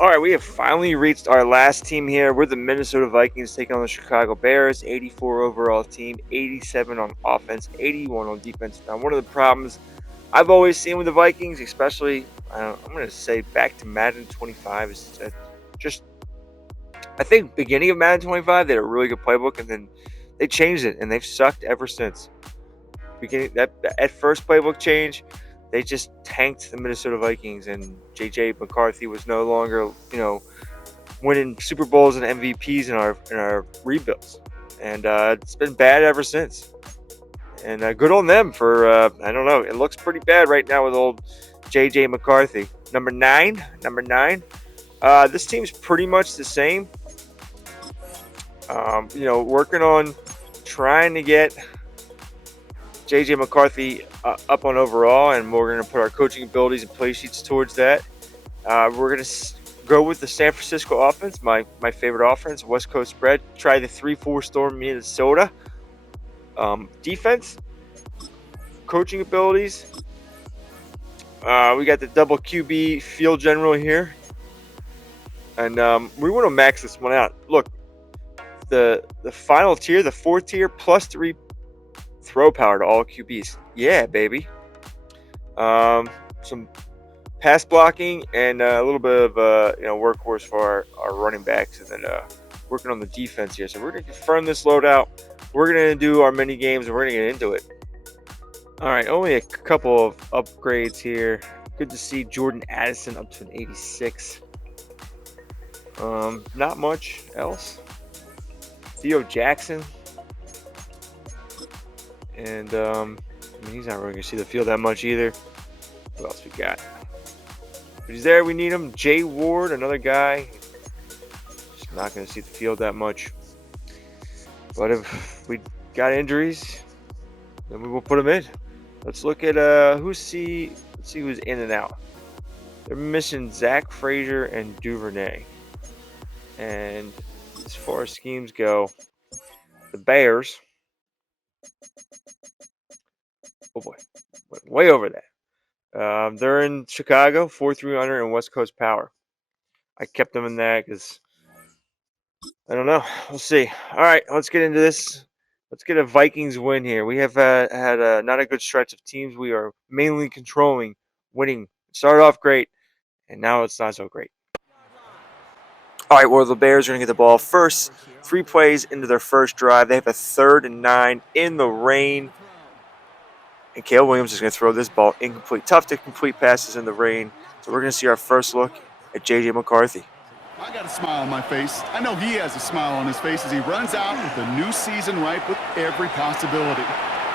All right, we have finally reached our last team here. We're the Minnesota Vikings taking on the Chicago Bears. 84 overall team, 87 on offense, 81 on defense. Now, one of the problems I've always seen with the Vikings, especially I'm going to say back to Madden 25, is that just I think beginning of Madden 25 they had a really good playbook, and then they changed it, and they've sucked ever since. Beginning that at first playbook change, they just tanked the Minnesota Vikings, and McCarthy was no longer, winning Super Bowls and MVPs in our rebuilds, and it's been bad ever since. And good on them for I don't know. It looks pretty bad right now with old McCarthy. Number nine. This team's pretty much the same. Working on trying to get McCarthy up on overall, and we're going to put our coaching abilities and play sheets towards that. We're going to go with the San Francisco offense, my favorite offense, West Coast spread. Try the 3-4 storm Minnesota. Defense, coaching abilities. We got the double QB field general here, and we want to max this one out. Look, the final tier, the 4th tier, +3 throw power to all QBs. Yeah, baby. Some pass blocking and a little bit of workhorse for our running backs, and then working on the defense here. So we're going to confirm this loadout. We're going to do our mini games, and we're going to get into it. All right, only a couple of upgrades here. Good to see Jordan Addison up to an 86. Not much else. Theo Jackson. And he's not really going to see the field that much either. What else we got? But he's there. We need him. Jay Ward, another guy. Just not going to see the field that much. But if we got injuries, then we will put him in. Let's look at let's see who's in and out. They're missing Zach Frazier and Duvernay. And as far as schemes go, the Bears, oh boy, went way over that. They're in Chicago, 4-3 under and West Coast power. I kept them in that because I don't know. We'll see. All right, let's get into this. Let's get a Vikings win here. We have had not a good stretch of teams we are mainly controlling, winning. Started off great, and now it's not so great. All right, well, the Bears are going to get the ball first. 3 plays into their first drive. They have a 3rd and 9 in the rain. And Caleb Williams is going to throw this ball incomplete. Tough to complete passes in the rain. So we're going to see our first look at J.J. McCarthy. I got a smile on my face. I know he has a smile on his face as he runs out with a new season ripe with every possibility.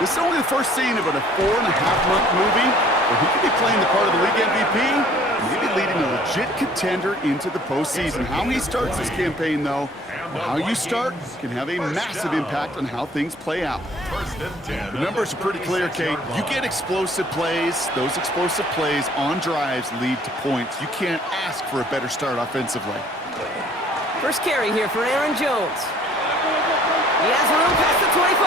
This is only the first scene of a 4.5-month movie where he could be playing the part of the league MVP, maybe leading a legit contender into the postseason. How he starts this campaign, though, or how you start, can have a massive impact on how things play out. The numbers are pretty clear, Kate. You get explosive plays. Those explosive plays on drives lead to points. You can't ask for a better start offensively. First carry here for Aaron Jones. He has room past the 25.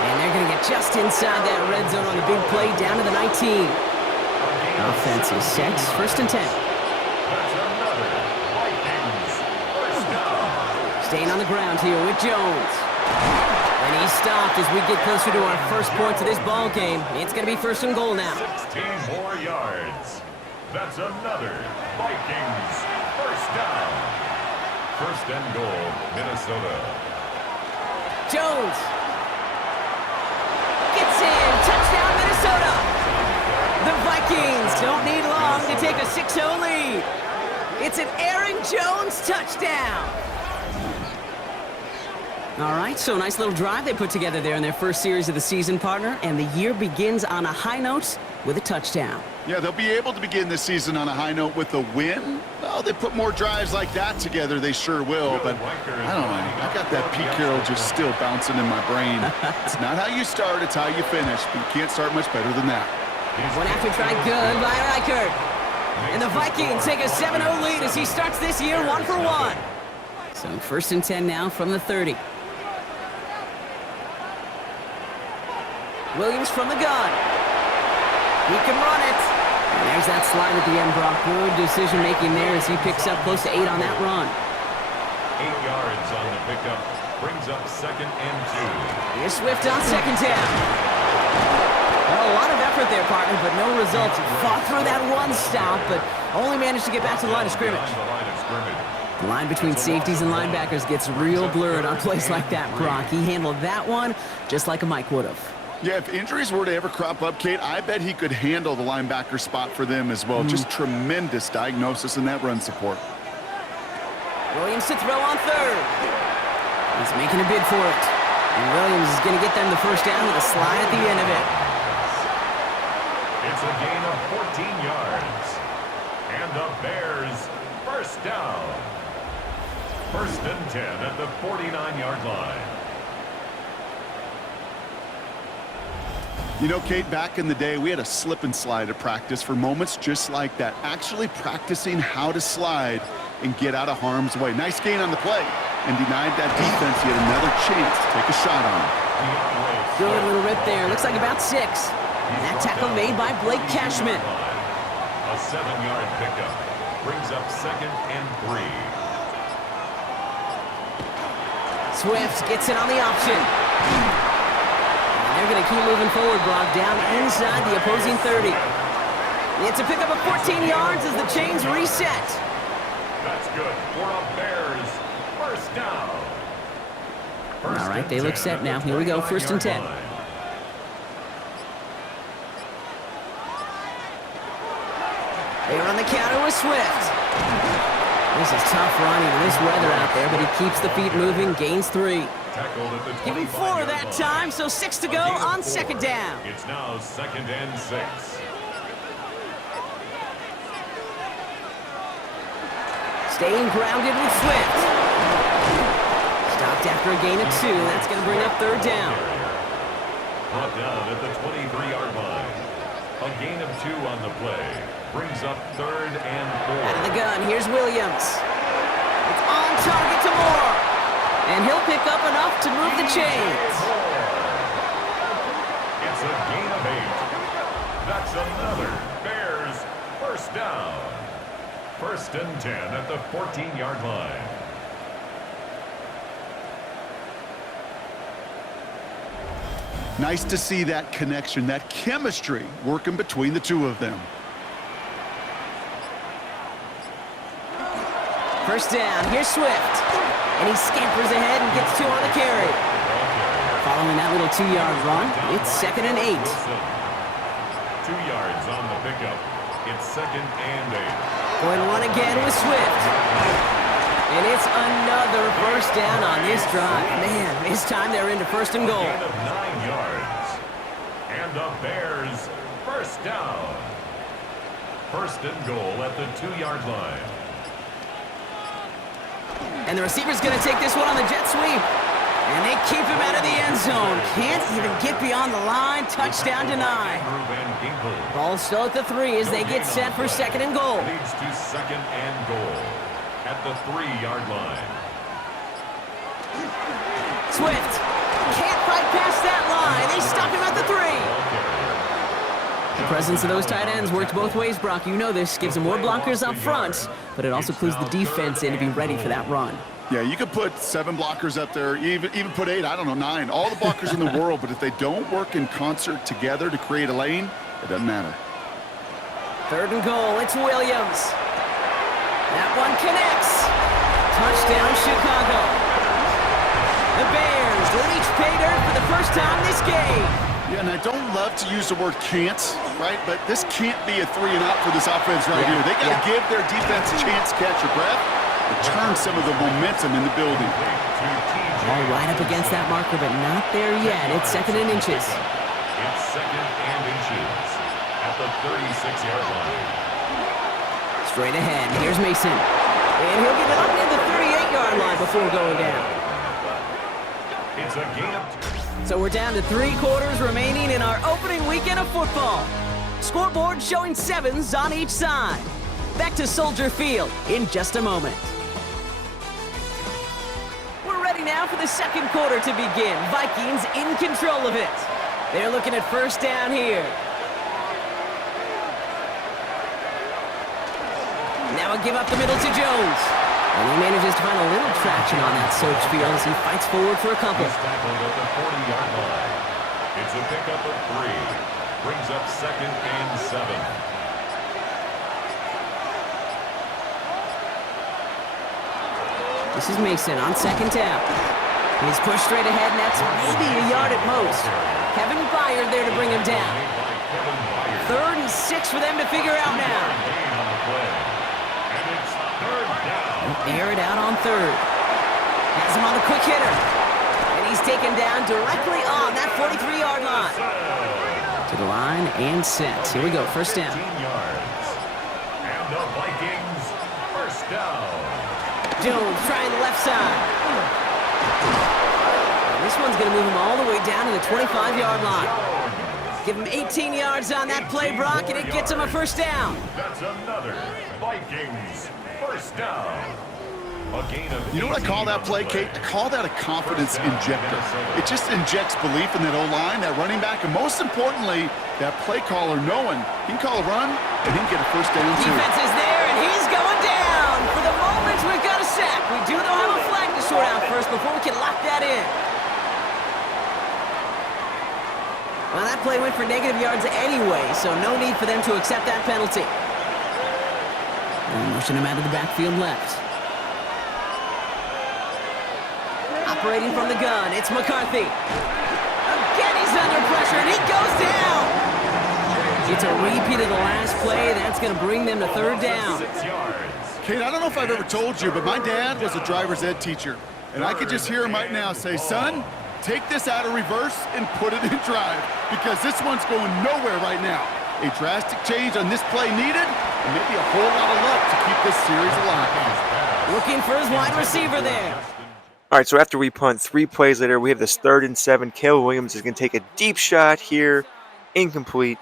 And they're going to get just inside that red zone on the big play down to the 19. Offense is set. 1st and 10. Staying on the ground here with Jones. And he's stopped as we get closer to our first points of this ball game. It's going to be 1st and goal now. 16 more yards. That's another Vikings 1st down. 1st and goal, Minnesota. Jones. Gets in. Touchdown, Minnesota. The Vikings don't need long to take a 6-0 lead. It's an Aaron Jones touchdown. All right, so a nice little drive they put together there in their first series of the season, partner, and the year begins on a high note with a touchdown. Yeah, they'll be able to begin this season on a high note with a win. Well, they put more drives like that together, they sure will, but I don't know. I got that Pete Carroll just still bouncing in my brain. It's not how you start, it's how you finish, but you can't start much better than that. One after try good by Reichert. And the Vikings take a 7-0 lead as he starts this year 1 for 1. So 1st and 10 now from the 30. Williams from the gun. He can run it. There's that slide at the end, Brock. Good decision-making there as he picks up close to 8 on that run. 8 yards on the pickup. Brings up 2nd and 2. Here's Swift on 2nd down. Well, a lot of effort there, partner, but no results. He fought through that one stop, but only managed to get back to the line of scrimmage. The line between safeties and linebackers gets real blurred on plays like that, Brock. He handled that one just like a Mike would have. Yeah, if injuries were to ever crop up, Kate, I bet he could handle the linebacker spot for them as well. Just tremendous diagnosis in that run support. Williams to throw on 3rd. He's making a bid for it. And Williams is going to get them the first down with a slide at the end of it. It's a gain of 14 yards. And the Bears first down. 1st and 10 at the 49-yard line. You know, Kate, back in the day, we had a slip and slide at practice for moments just like that. Actually practicing how to slide and get out of harm's way. Nice gain on the play and denied that defense yet another chance to take a shot on him. Good little rip there. Looks like about 6. And that tackle made by Blake Cashman. A 7-yard pickup brings up 2nd and 3. Swift gets it on the option. And they're going to keep moving forward, Brock, down inside the opposing 30. It's a pickup of 14 yards as the chains reset. That's good for a Bears first down. All right, they look set now. Here we go, 1st and 10. They're on the counter with Swift. This is tough running in this weather out there, but he keeps the feet moving, gains 3. Give him 4 that time, so 6 to go on 2nd down. It's now 2nd and 6. Staying grounded with Swift. Stopped after a gain of 2. That's going to bring up 3rd down. Brought down at the 23-yard line. A gain of 2 on the play. Brings up 3rd and 4. Out of the gun, here's Williams. It's on target to Moore. And he'll pick up enough to move the chains. It's a gain of 8. That's another Bears first down. 1st and 10 at the 14-yard line. Nice to see that connection, that chemistry working between the two of them. 1st down, here's Swift. And he scampers ahead and gets 2 on the carry. Following that little 2-yard run, it's 2nd and 8. 2 yards on the pickup. It's 2nd and 8. Going to run again with Swift. And it's another first down on this drive. Man, this time they're into 1st and goal. Gain of 9 yards. And the Bears first down. 1st and goal at the 2-yard line. And the receiver's going to take this one on the jet sweep. And they keep him out of the end zone. Can't even get beyond the line. Touchdown denied. Ball still at the 3 as they get set for 2nd and goal. Leads to 2nd and goal at the 3-yard line. Swift can't fight past that line. They stop him at the 3. The presence of those tight ends works both ways, Brock. You know this. Gives them more blockers up front, but it also clues the defense in to be ready for that run. Yeah, you could put 7 blockers up there, even put 8, I don't know, 9. All the blockers in the world, but if they don't work in concert together to create a lane, it doesn't matter. 3rd and goal, it's Williams. That one connects. Touchdown, Chicago. The Bears reach pay dirt for the first time this game. Yeah, and I don't love to use the word can't, right? But this can't be a 3 and out for this offense right here. They got to give their defense a chance to catch your breath and turn some of the momentum in the building. All right up against that marker, but not there yet. It's 2nd and inches. It's 2nd and inches at the 36-yard line. Straight ahead, here's Mason. And he'll get it up near the 38-yard line before going down. It's a gain of 2. So we're down to 3 quarters remaining in our opening weekend of football. Scoreboard showing 7s on each side. Back to Soldier Field in just a moment. We're ready now for the 2nd quarter to begin. Vikings in control of it. They're looking at 1st down here. Now a give up the middle to Jones. And he manages to find a little traction on that search field as he fights forward for a couple. He's tackled at the 40-yard line. It's a pickup of 3. Brings up 2nd and 7. This is Mason on 2nd down. He's pushed straight ahead, and that's maybe a yard at most. Kevin Byard there to bring him down. 3rd and 6 for them to figure out now. And it's 3rd down. Air it out on 3rd. Has him on the quick hitter. And he's taken down directly on that 43-yard line. To the line and set. Here we go, 1st down. 15 yards. And the Vikings, 1st down. Jones trying the left side. And this one's going to move him all the way down to the 25-yard line. Give him 18 yards on that play, Brock, and it gets him a 1st down. That's another Vikings 1st down. A gain of You know what I call that play, Kate? I call that a confidence injector. It just injects belief in that O-line, that running back, and most importantly, that play caller knowing he can call a run and he can get a 1st down too. Defense is there, and he's going down. For the moment, we've got a sack. We do, though, have a flag to sort out first before we can lock that in. Well, that play went for negative yards anyway, so no need for them to accept that penalty. And motion him out of the backfield left. Operating from the gun, it's McCarthy. Again, he's under pressure, and he goes down. It's a repeat of the last play. That's going to bring them to 3rd down. 6 yards. Kate, I don't know if I've ever told you, but my dad was a driver's ed teacher. And I could just hear him right now say, son, take this out of reverse and put it in drive, because this one's going nowhere right now. A drastic change on this play needed, and maybe a whole lot of luck to keep this series alive. Looking for his wide receiver there. All right, so after we punt, 3 plays later, we have this 3rd and 7. Caleb Williams is going to take a deep shot here, incomplete,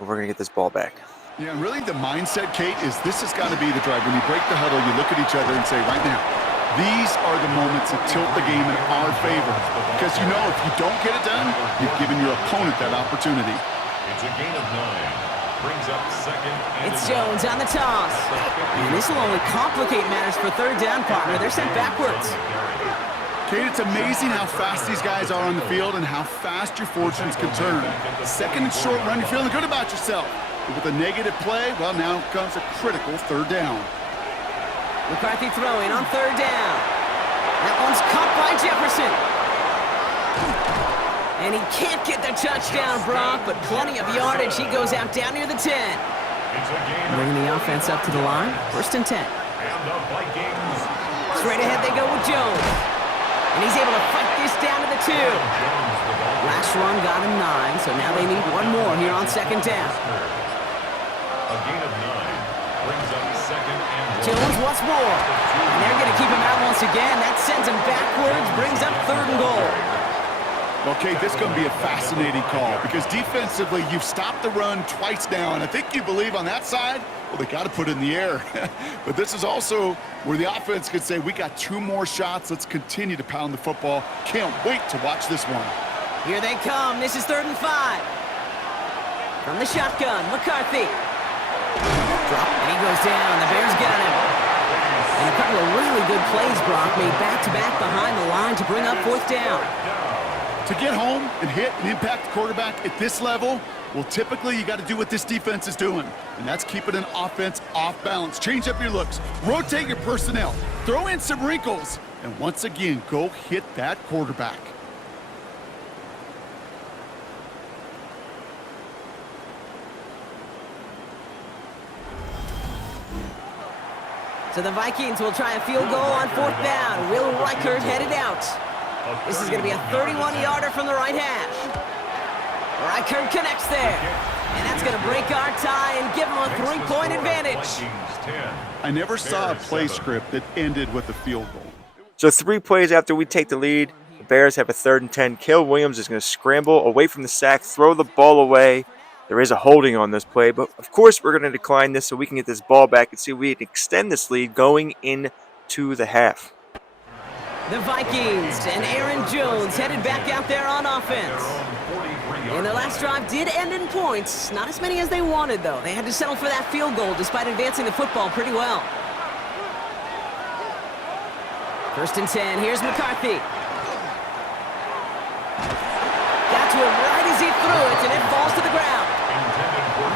and we're going to get this ball back. Yeah, and really the mindset, Kate, is this has got to be the drive. When you break the huddle, you look at each other and say, right now, these are the moments that tilt the game in our favor. Because you know if you don't get it done, you've given your opponent that opportunity. It's a gain of 9. Brings up 2nd and It's Jones on the toss. And this will only complicate matters for 3rd down, partner. They're sent backwards. Kate, it's amazing how fast these guys are on the field and how fast your fortunes can turn. 2nd and short run, you're feeling good about yourself. But with a negative play, well, now comes a critical 3rd down. McCarthy throwing on 3rd down. That one's caught by Jefferson. And he can't get the touchdown, Brock, but plenty of yardage. He goes out down near the 10. It's a gain of Bringing the offense up to the line. 1st and 10. and the Vikings. Straight ahead they go with Jones. And he's able to fight this down to the 2. Last run got him 9, so now they need one more here on 2nd down. A gain of 9. Brings up 2nd and 1. Jones once more. And they're going to keep him out once again. That sends him backwards, brings up 3rd and goal. Okay, this is going to be a fascinating call because defensively, you've stopped the run twice now, and I think you believe on that side, well, they got to put it in the air. But this is also where the offense could say, we got 2 more shots. Let's continue to pound the football. Can't wait to watch this one. Here they come. This is 3rd and 5. From the shotgun, McCarthy. Drop, and he goes down. The Bears got him. And a couple of really good plays, Brock, made back-to-back behind the line to bring up 4th down. To get home and hit and impact the quarterback at this level, well, typically you got to do what this defense is doing, and that's keeping an offense off balance. Change up your looks, rotate your personnel, throw in some wrinkles, and once again, go hit that quarterback. So the Vikings will try a field goal on 4th down. Will Reichert headed out. This is going to be a 31-yarder from the right hash. Reichert connects there. And that's going to break our tie and give them a 3-point advantage. I never saw a play script that ended with a field goal. So 3 plays after we take the lead, the Bears have a 3rd and 10. Caleb Williams is going to scramble away from the sack, throw the ball away. There is a holding on this play, but of course we're going to decline this so we can get this ball back and see if we can extend this lead going into the half. The Vikings and Aaron Jones headed back out there on offense. And their last drive did end in points. Not as many as they wanted, though. They had to settle for that field goal despite advancing the football pretty well. First and 10, here's McCarthy. Got to him right as he threw it, and it falls to the ground.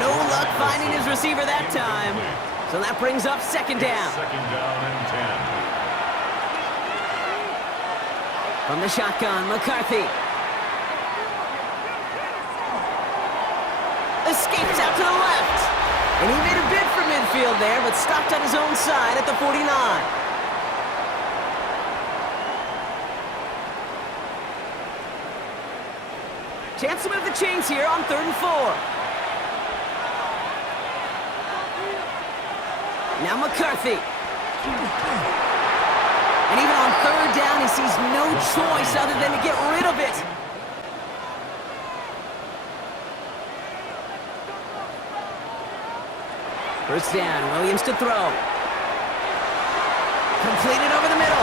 No luck finding his receiver that time. So that brings up second down. Second down and 10. From the shotgun, McCarthy. Escapes out to the left. And he made a bid for midfield there, but stopped on his own side at the 49. Chance to move the chains here on 3rd and 4. Now McCarthy. And even on 3rd down, he sees no choice other than to get rid of it. First down, Williams to throw. Completed over the middle.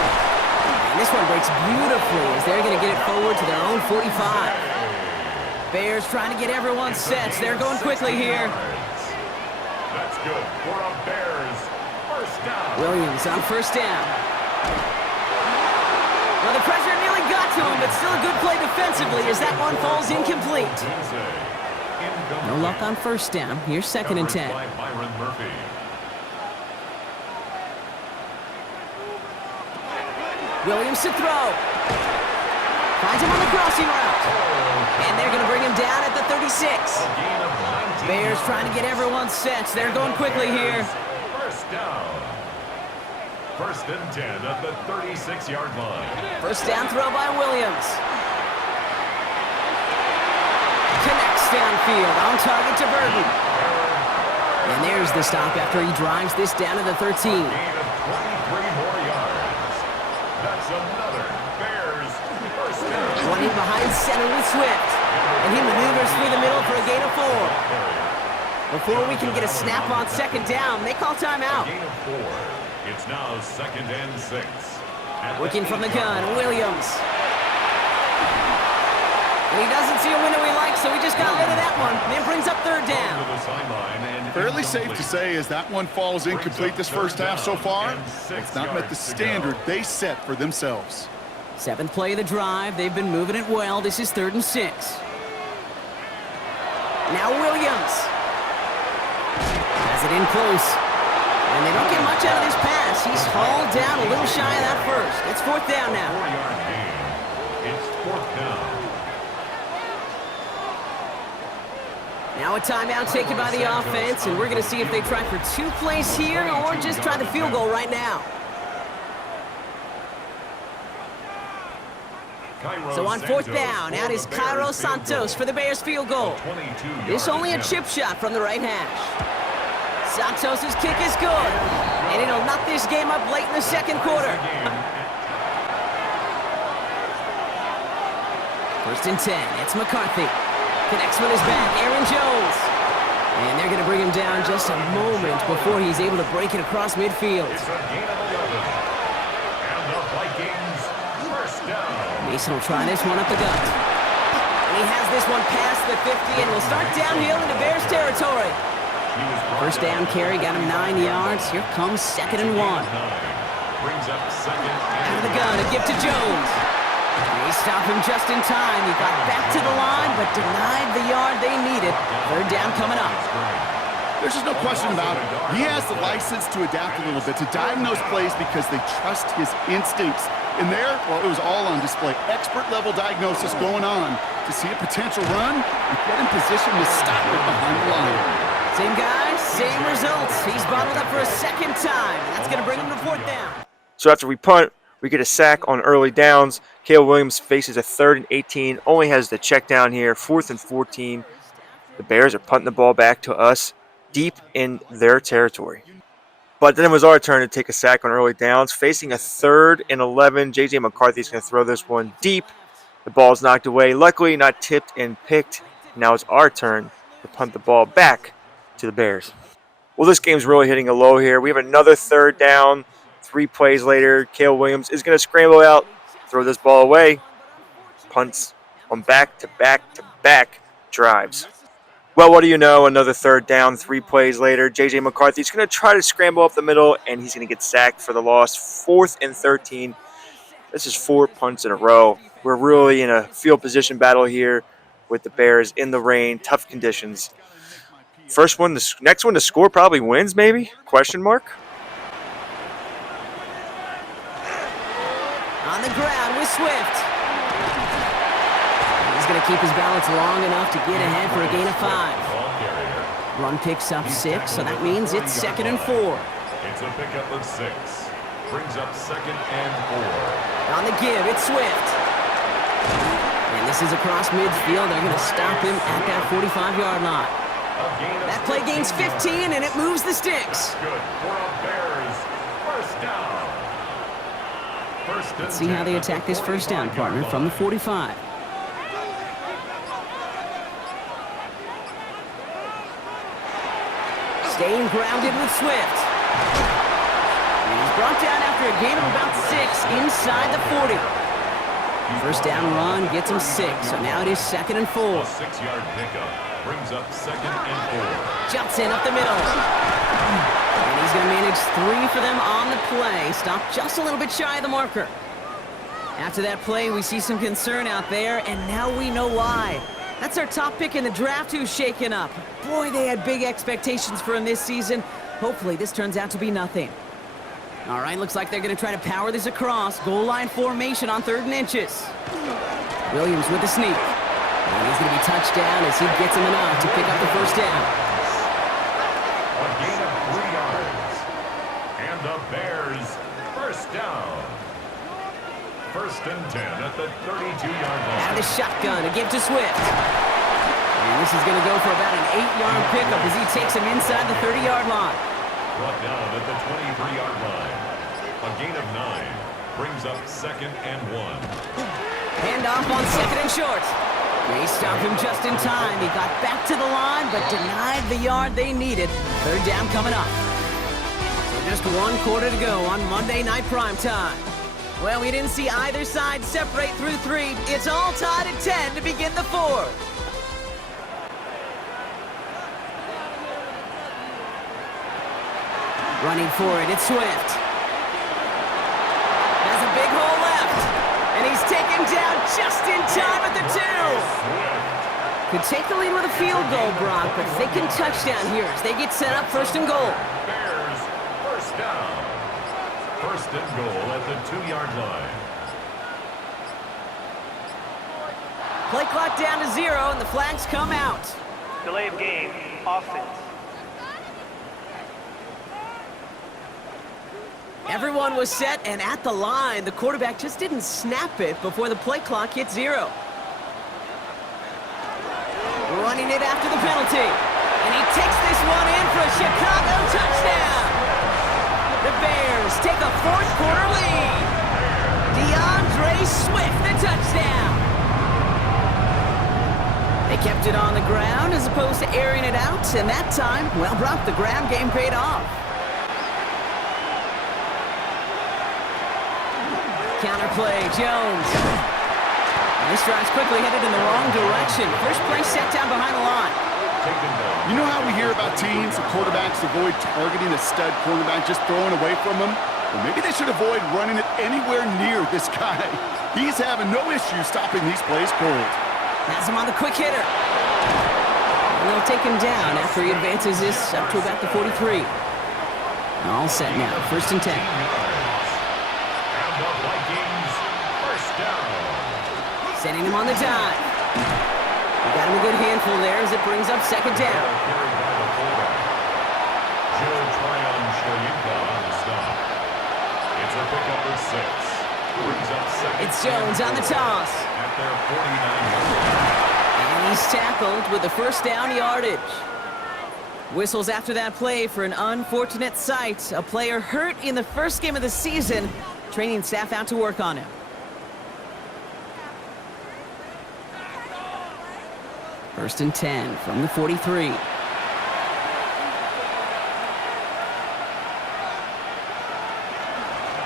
And this one breaks beautifully as they're going to get it forward to their own 45. Bears trying to get everyone set. They're going quickly here. That's good for a Bears first down. Williams on first down. Well, the pressure nearly got to him, but still a good play defensively as that one falls incomplete. No luck on first down. Here's second and 10. Williams to throw. Finds him on the crossing route. And they're going to bring him down at the 36. Bears trying to get everyone set. They're going quickly here. First down. First and 10 at the 36-yard line. First down throw by Williams. Connects downfield, on target to Burton. And there's the stop after he drives this down to the 13. Gain of 23 more yards. That's another Bears first down. Running behind center with Swift. And he maneuvers through the middle for a gain of 4. Before we can get a snap on second down, they call timeout. Gain of 4. It's now second and 6. Working from the gun, Williams. And he doesn't see a window he likes, so he just got rid of that one. And it brings up third down. Fairly safe to say as that one falls incomplete this first half so far, it's not met the standard they set for themselves. 7th play of the drive. They've been moving it well. This is 3rd and 6. Now Williams. Has it in close. And they don't get much out of this pass. He's hauled down a little shy of that first. It's 4th down now. 4-yard gain. It's 4th down. Now a timeout taken by the offense, and we're going to see if they try for 2 plays here or just try the field goal right now. So on 4th down, out is Cairo Santos for the Bears field goal. This only a chip shot from the right hash. Santos' kick is good, and it'll knock this game up late in the second quarter. First and 10, it's McCarthy. Connects with his back, Aaron Jones. And they're going to bring him down just a moment before he's able to break it across midfield. It's a gain of 11. And the Vikings first down. Mason will try this one up the gut. And he has this one past the 50 and will start downhill into Bears territory. First down carry got him 9 yards. Here comes 2nd and 1. Brings up second. Out of the gun, a gift to Jones. They stopped him just in time. He got back to the line, but denied the yard they needed. 3rd down coming up. There's just no question about it. He has the license to adapt a little bit, to diagnose plays because they trust his instincts. And there, well, it was all on display. Expert-level diagnosis going on to see a potential run and get in position to stop it behind the line. Same guys, same results. He's bottled up for a second time. That's going to bring him to 4th down. So after we punt, we get a sack on early downs. Caleb Williams faces a 3rd and 18, only has the check down here, 4th and 14. The Bears are punting the ball back to us deep in their territory. But then it was our turn to take a sack on early downs. Facing a 3rd and 11, J.J. McCarthy is going to throw this one deep. The ball's knocked away. Luckily, not tipped and picked. Now it's our turn to punt the ball back to the Bears. Well, this game's really hitting a low here. We have another 3rd down. 3 plays later, Caleb Williams is going to scramble out, throw this ball away. Punts on back-to-back-to-back drives. Well, what do you know? Another 3rd down, 3 plays later. J.J. McCarthy is going to try to scramble up the middle, and he's going to get sacked for the loss. 4th and 13. This is 4 punts in a row. We're really in a field position battle here with the Bears in the rain, tough conditions. Next one to score probably wins, maybe? Question mark? On the ground with Swift. He's going to keep his balance long enough to get ahead for a gain of 5. Run picks up 6, so that means it's 2nd and 4. It's a pickup of 6. Brings up 2nd and 4. On the give, it's Swift. And this is across midfield. They're going to stop him at that 45-yard line. That play gains 15, and it moves the sticks. Good for a Bears first down. Let's see how they attack this first down, partner, from the 45. Staying grounded with Swift. And he's brought down after a gain of about 6 inside the 40. First down run gets him 6, so now it is 2nd and 4. A 6-yard pickup brings up 2nd and 4. Jumps in up the middle. And he's going to manage 3 for them on the play. Stopped just a little bit shy of the marker. After that play, we see some concern out there, and now we know why. That's our top pick in the draft who's shaken up. Boy, they had big expectations for him this season. Hopefully this turns out to be nothing. All right, looks like they're going to try to power this across. Goal line formation on 3rd and inches. Williams with the sneak. And he's going to be touched down as he gets him enough to pick up the first down. A gain of 3 yards. And the Bears first down. 1st and 10 at the 32-yard line. Out of the shotgun to give to Swift. And this is going to go for about an 8-yard pickup as he takes him inside the 30-yard line. Brought down at the 23-yard line. A gain of 9 brings up 2nd and 1. Handoff on 2nd and short. They stopped him just in time. He got back to the line, but denied the yard they needed. 3rd down coming up. So just 1 quarter to go on Monday Night Primetime. Well, we didn't see either side separate through 3. It's all tied at 10 to begin the 4th. Running for it, it's Swift. Has a big hole left. And he's taken down just in time at the 2. Could take the lead with a field goal, Brock, but thinking touchdown here as they get set up 1st and goal. Bears first down. 1st and goal at the 2-yard line. Play clock down to 0, and the flags come out. Delay of game, offense. Everyone was set and at the line. The quarterback just didn't snap it before the play clock hit 0. Running it after the penalty. And he takes this one in for a Chicago touchdown. The Bears take a 4th quarter lead. DeAndre Swift, the touchdown. They kept it on the ground as opposed to airing it out. And that time, well, Brock, the ground game paid off. Counterplay, Jones. And this drive's quickly headed in the wrong direction. First play set down behind the line. You know how we hear about teams and quarterbacks avoid targeting a stud cornerback, just throwing away from him? Well, maybe they should avoid running it anywhere near this guy. He's having no issue stopping these plays cold. Has him on the quick hitter. And they'll take him down after he advances this up to about the 43. All set now, 1st and 10. And the Vikings first down. Setting him on the dive. We got him a good handful there as it brings up 2nd down. Carried by the fullback. Joe Tryon Shoyinka on the stop. It's a pickup of 6. Brings up 2nd. It's Jones on the toss. At their 49-yard line. And he's tackled with the first down yardage. Whistles after that play for an unfortunate sight. A player hurt in the first game of the season. Training staff out to work on him. First and 10 from the 43.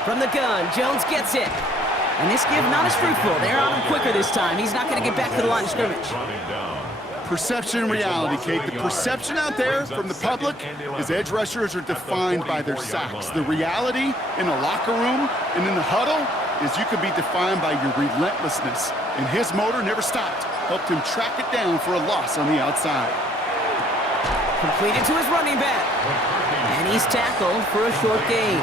From the gun, Jones gets it. And this give not as fruitful. They're on him quicker this time. He's not going to get back to the line of scrimmage. Perception and reality, Kate. The perception out there from the public is edge rushers are defined by their sacks. The reality in a locker room and in the huddle is you could be defined by your relentlessness. And his motor never stopped. Helped him track it down for a loss on the outside. Completed to his running back. And he's tackled for a short gain.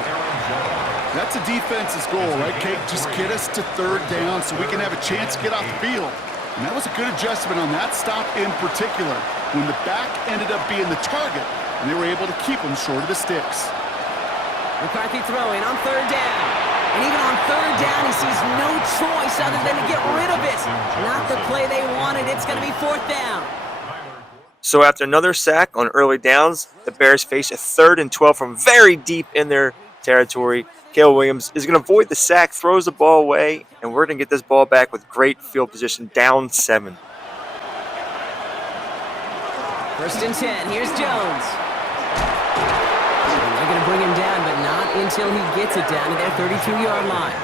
That's a defense's goal, right, Kate? Just get us to third down so we can have a chance to get off the field. And that was a good adjustment on that stop in particular, when the back ended up being the target, and they were able to keep him short of the sticks. McCarthy throwing on third down. And even on third down, he sees no choice other than to get rid of it. Not the play they wanted. It's going to be fourth down. So after another sack on early downs, the Bears face a 3rd and 12 from very deep in their territory. Caleb Williams is going to avoid the sack, throws the ball away, and we're going to get this ball back with great field position, down 7. First and 10. Here's Jones. And they're going to bring him down, but not until he gets it down to their 32-yard line.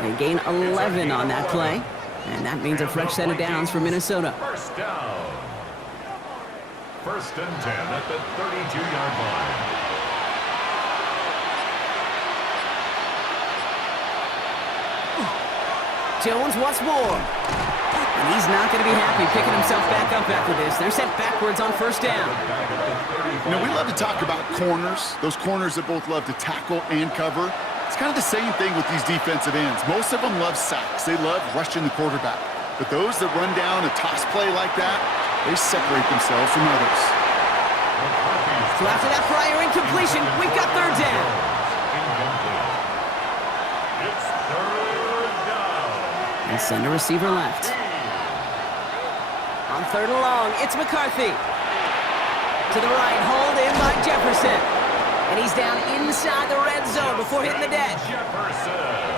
They gain 11 on that play, and that means a fresh set of downs for Minnesota. First down. First and 10 at the 32-yard line. Jones once more. And he's not going to be happy picking himself back up after this. They're sent backwards on first down. You know, we love to talk about corners, those corners that both love to tackle and cover. It's kind of the same thing with these defensive ends. Most of them love sacks. They love rushing the quarterback. But those that run down a toss play like that, they separate themselves from others. So after that prior incompletion, we've got third down. It's third down. And send a receiver left. On third and long, it's McCarthy. To the right, hold in by Jefferson. And he's down inside the red zone before hitting the deck.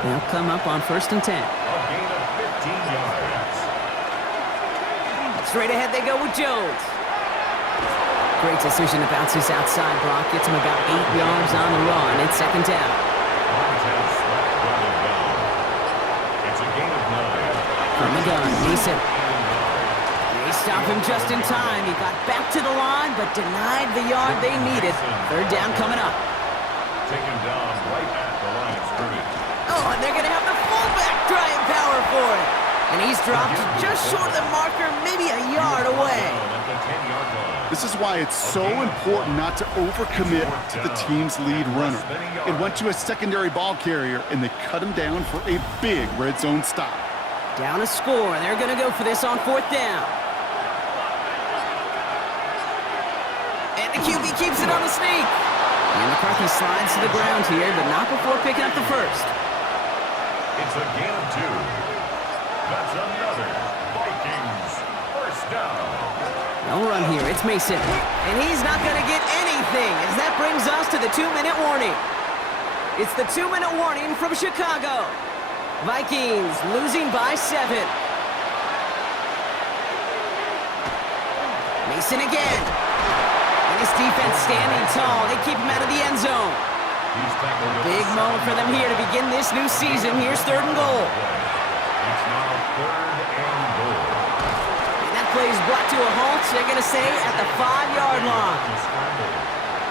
They'll come up on first and 10. A gain of 15 yards. Straight ahead they go with Jones. Great decision to bounce this outside, Brock. Gets him about 8 yards on the run. It's second down. It's a gain of 9. From the gun, Neeson. They stop him just in time. He got back to the line, but denied the yard they needed. Third down coming up. Taken down right at the line of scrimmage. Oh, and they're going to have the fullback trying power for it. And he's dropped just short of the marker, maybe a yard away. At the 10-yard line. This is why it's so important not to overcommit to the team's lead runner. It went to a secondary ball carrier, and they cut him down for a big red zone stop. Down a score. They're going to go for this on fourth down. And the QB keeps it on the sneak. And McCarthy slides to the ground here, but not before picking up the first. It's a gain of 2. That's another Vikings first down. No run here. It's Mason. And he's not going to get anything, as that brings us to the 2-minute warning. It's the 2-minute warning from Chicago. Vikings losing by 7. Mason again. And this defense standing tall. They keep him out of the end zone. Big moment for them here to begin this new season. Here's third and goal. It's now third and goal. And that play is brought to a halt. They're going to say at the 5-yard line.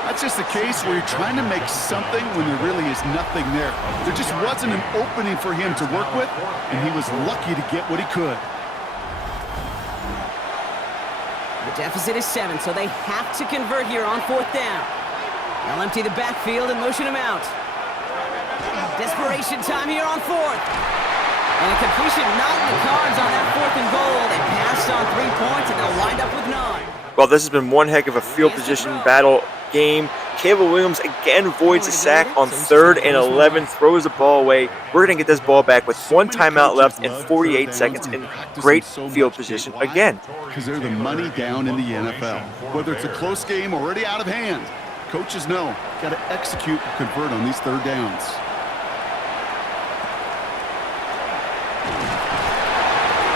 That's just a case where you're trying to make something when there really is nothing there. There just wasn't an opening for him to work with, and he was lucky to get what he could. The deficit is 7, so they have to convert here on fourth down. They'll empty the backfield and motion him out. Desperation time here on fourth. And a completion not in the cards on that fourth and goal. They passed on 3 points, and they'll wind up with 9. Well, this has been one heck of a field position battle game. Caleb Williams again avoids a sack on 3rd and 11, throws the ball away. We're going to get this ball back with 1 timeout left and 48 seconds in great field position again. Because they're the money down in the NFL. Whether it's a close game or already out of hand, coaches know, got to execute and convert on these third downs.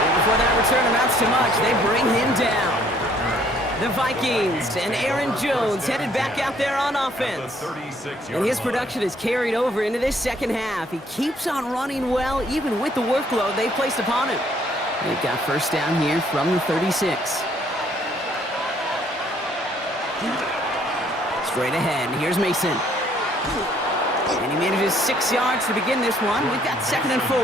And before that return amounts to much, they bring him down. The Vikings and Aaron Jones headed back out there on offense. And his production is carried over into this second half. He keeps on running well, even with the workload they've placed upon him. They've got first down here from the 36. Straight ahead. Here's Mason. And he manages 6 yards to begin this one. We've got 2nd and 4.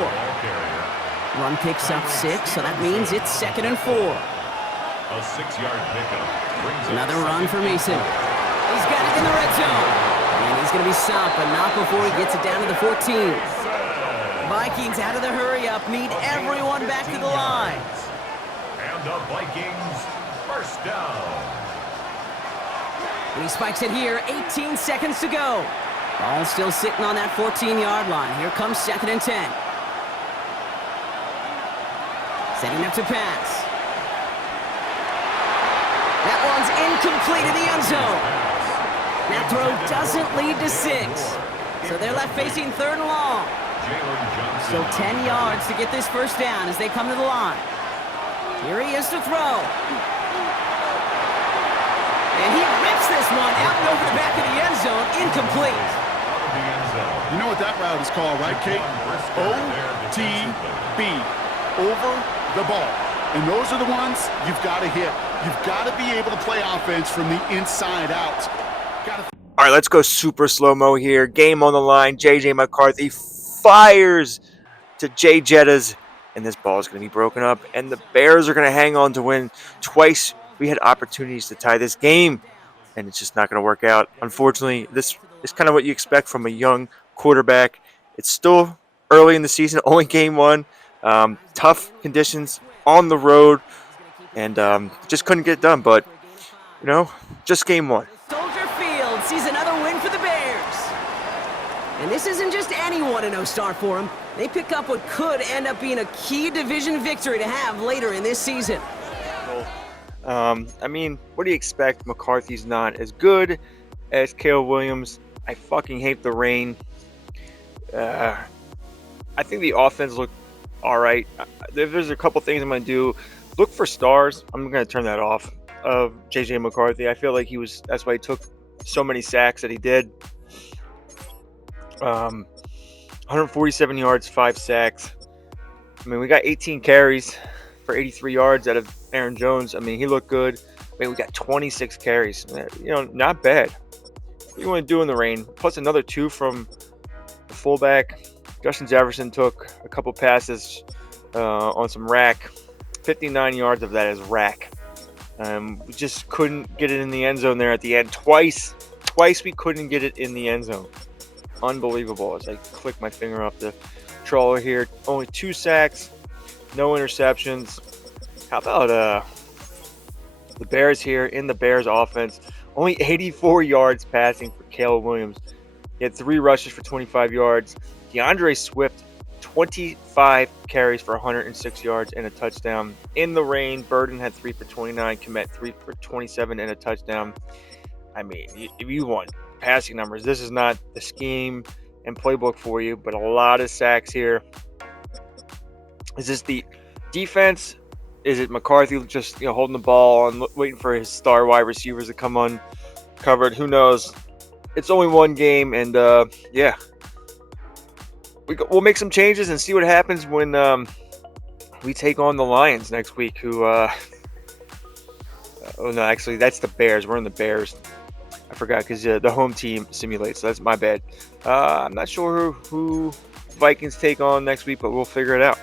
Run picks up 6, so that means it's 2nd and 4. A 6-yard pickup. Another run for Mason. He's got it in the red zone. And he's going to be stopped, but not before he gets it down to the 14. Vikings out of the hurry-up, need everyone back to the line. And the Vikings first down. And he spikes it here, 18 seconds to go. Ball still sitting on that 14-yard line. Here comes 2nd and 10. Setting up to pass. That one's incomplete in the end zone. That throw doesn't lead to 6. So they're left facing 3rd and long. Still 10 yards to get this first down as they come to the line. Here he is to throw. And he rips this one out and over the back of the end zone. Incomplete. You know what that route is called, right, Kate? OTB. Over the ball. And those are the ones you've got to hit. You've got to be able to play offense from the inside out. All right, let's go super slow-mo here. Game on the line. J.J. McCarthy fires to Jay Jettas, and this ball is going to be broken up, and the Bears are going to hang on to win. Twice we had opportunities to tie this game, and it's just not going to work out. Unfortunately, this is kind of what you expect from a young quarterback. It's still early in the season, only game 1. Tough conditions on the road, and just couldn't get it done. But, you know, just game 1. Soldier Field sees another win for the Bears. And this isn't just any 1-0 start for them. They pick up what could end up being a key division victory to have later in this season. I mean, what do you expect? McCarthy's not as good as Caleb Williams. I fucking hate the rain. I think the offense looked all right. There's a couple things I'm going to do. Look for stars. I'm going to turn that off of J.J. McCarthy. I feel like that's why he took so many sacks that he did. 147 yards, 5 sacks. I mean, we got 18 carries for 83 yards out of Aaron Jones. I mean, he looked good. I mean, we got 26 carries. You know, not bad. What do you want to do in the rain? Plus another 2 from the fullback. Justin Jefferson took a couple passes on some rack. 59 yards of that is rack. We just couldn't get it in the end zone there at the end. Twice we couldn't get it in the end zone. Unbelievable as I click my finger up the controller here. Only 2 sacks, no interceptions. How about the Bears here in the Bears offense? Only 84 yards passing for Caleb Williams. He had 3 rushes for 25 yards. DeAndre Swift, 25 carries for 106 yards and a touchdown. In the rain, Burden had 3 for 29. Kmet 3 for 27 and a touchdown. I mean, if you want passing numbers, this is not the scheme and playbook for you, but a lot of sacks here. Is this the defense? Is it McCarthy just holding the ball and waiting for his star wide receivers to come uncovered? Who knows? It's only one game, and yeah, we'll make some changes and see what happens when we take on the Lions next week. Who? Oh no, actually, that's the Bears. We're in the Bears. I forgot because the home team simulates. So that's my bad. I'm not sure who Vikings take on next week, but we'll figure it out.